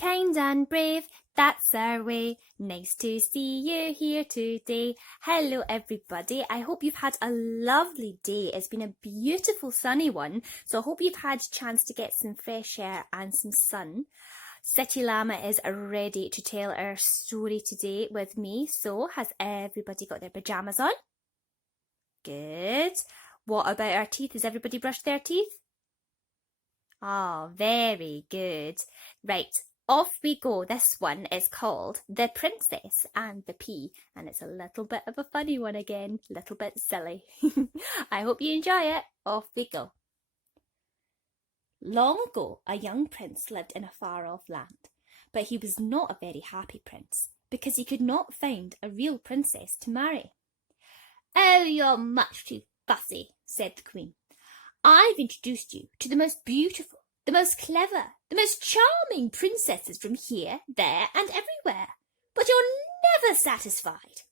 kind and brave, that's our way. Nice to see you here today. Hello everybody, I hope you've had a lovely day. It's been a beautiful sunny one, so I hope you've had a chance to get some fresh air and some sun. City Llama is ready to tell our story today with me, so has everybody got their pyjamas on? Good. What about our teeth? Has everybody brushed their teeth? Oh, very good. Right, off we go. This one is called The Princess and the Pea, and it's a little bit of a funny one again, a little bit silly. I hope you enjoy it. Off we go. Long ago, a young prince lived in a far-off land, but he was not a very happy prince because he could not find a real princess to marry. "Oh, you're much too fussy," said the queen. "I've introduced you to the most beautiful, the most clever, the most charming princesses from here, there, and everywhere, but you're never satisfied."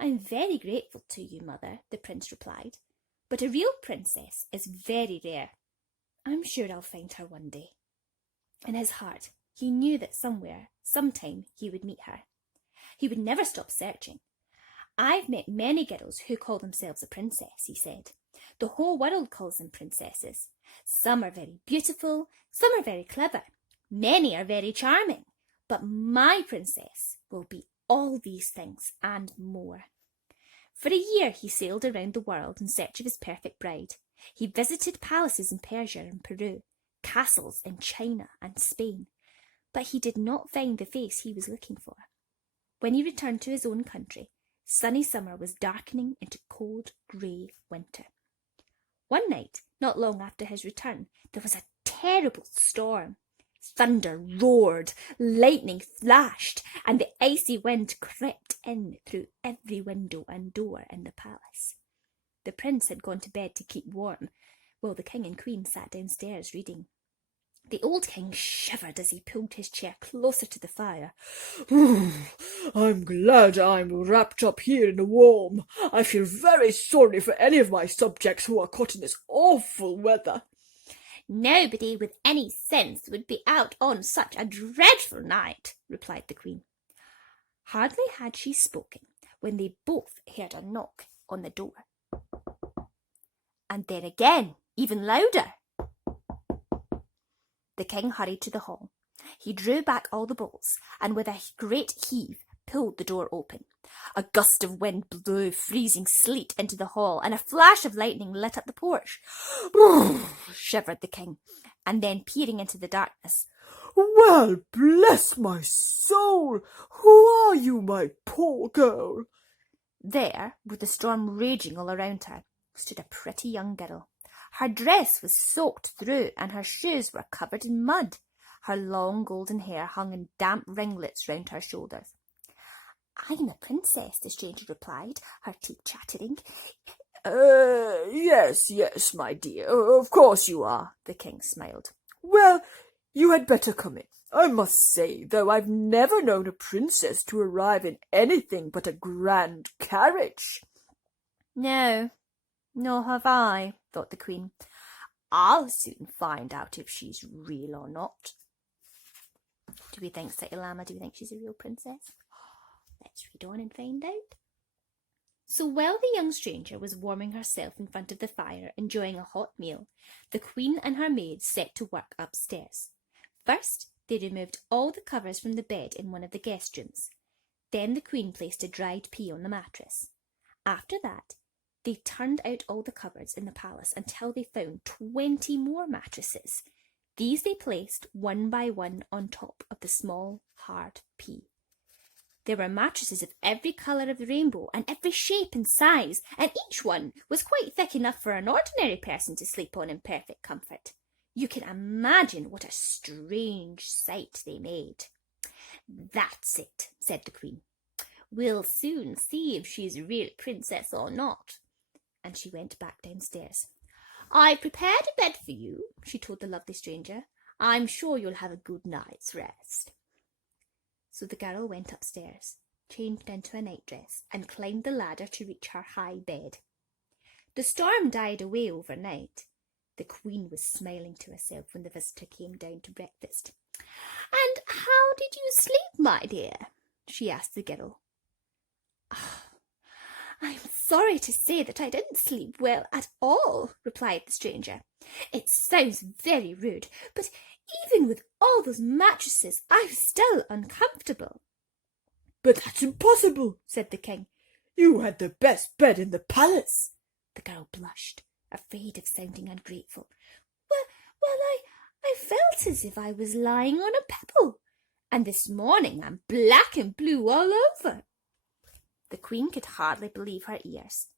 "I'm very grateful to you, mother," the prince replied, "but a real princess is very rare. I'm sure I'll find her one day." In his heart, he knew that somewhere, sometime, he would meet her. He would never stop searching. "I've met many girls who call themselves a princess," he said. "The whole world calls them princesses. Some are very beautiful, some are very clever, many are very charming, but my princess will be all these things and more." For a year he sailed around the world in search of his perfect bride. He visited palaces in Persia and Peru, castles in China and Spain, but he did not find the face he was looking for. When he returned to his own country, sunny summer was darkening into cold, grey winter. One night, not long after his return, there was a terrible storm. Thunder roared, lightning flashed, and the icy wind crept in through every window and door in the palace. The prince had gone to bed to keep warm, while the king and queen sat downstairs reading. The old king shivered as he pulled his chair closer to the fire. "I'm glad I'm wrapped up here in the warm. I feel very sorry for any of my subjects who are caught in this awful weather." "Nobody with any sense would be out on such a dreadful night," replied the queen. Hardly had she spoken when they both heard a knock on the door. And then again, even louder. The king hurried to the hall. He drew back all the bolts, and with a great heave pulled the door open. A gust of wind blew freezing sleet into the hall, and a flash of lightning lit up the porch. Shivered the king, and then peering into the darkness, "Well, bless my soul! Who are you, my poor girl?" There, with the storm raging all around her, stood a pretty young girl. Her dress was soaked through, and her shoes were covered in mud. Her long golden hair hung in damp ringlets round her shoulders. "I'm the princess," the stranger replied, her teeth chattering. Yes, my dear, of course you are," the king smiled. "Well, you had better come in. I must say, though, I've never known a princess to arrive in anything but a grand carriage." No, nor have I," thought the queen. "I'll soon find out if she's real or not." Do we think City Llama? Do we think she's a real princess? Let's read on and find out. So while the young stranger was warming herself in front of the fire, enjoying a hot meal, the queen and her maids set to work upstairs. First, they removed all the covers from the bed in one of the guest rooms. Then the queen placed a dried pea on the mattress. After that, they turned out all the cupboards in the palace until they found 20 more mattresses. These they placed one by one on top of the small, hard pea. There were mattresses of every colour of the rainbow and every shape and size, and each one was quite thick enough for an ordinary person to sleep on in perfect comfort. You can imagine what a strange sight they made. "That's it," said the queen. "We'll soon see if she's a real princess or not." And she went back downstairs. "I've prepared a bed for you," she told the lovely stranger. "I'm sure you'll have a good night's rest." So the girl went upstairs, changed into a nightdress, and climbed the ladder to reach her high bed. The storm died away overnight. The Queen was smiling to herself when the visitor came down to breakfast. "And how did you sleep, my dear?" she asked the girl. "I'm sorry to say that I didn't sleep well at all," replied the stranger. "It sounds very rude, but even with all those mattresses, I was still uncomfortable." "But that's impossible," said the king. "You had the best bed in the palace." The girl blushed, afraid of sounding ungrateful. Well, I felt as if I was lying on a pebble, and this morning I'm black and blue all over." The Queen could hardly believe her ears.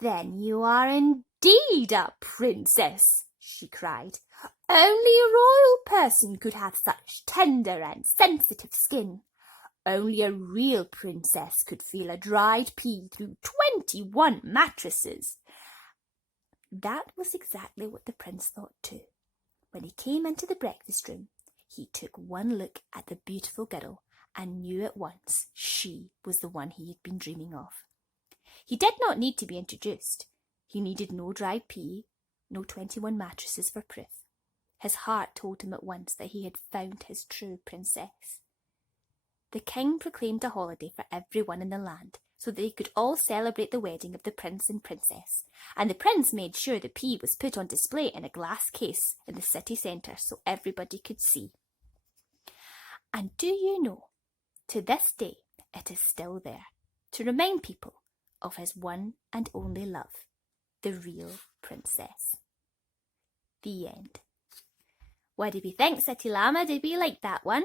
"Then you are indeed a princess," she cried. "Only a royal person could have such tender and sensitive skin. Only a real princess could feel a dried pea through 21 mattresses." That was exactly what the prince thought too. When he came into the breakfast room, he took one look at the beautiful girl and knew at once she was the one he had been dreaming of. He did not need to be introduced. He needed no dried pea, no 21 mattresses for proof. His heart told him at once that he had found his true princess. The king proclaimed a holiday for everyone in the land so that they could all celebrate the wedding of the prince and princess, and the prince made sure the pea was put on display in a glass case in the city centre so everybody could see. And do you know, to this day it is still there, to remind people of his one and only love, the real princess. The end. What did we think, City Llama? Did we like that one?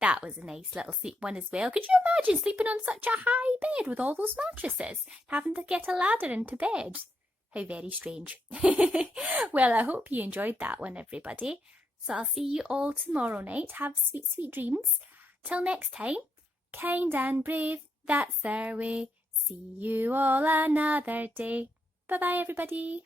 That was a nice little sleep one as well. Could you imagine sleeping on such a high bed with all those mattresses, having to get a ladder into bed? How very strange. Well, I hope you enjoyed that one, everybody. So I'll see you all tomorrow night. Have sweet, sweet dreams. Till next time, kind and brave, that's our way. See you all another day. Bye-bye, everybody.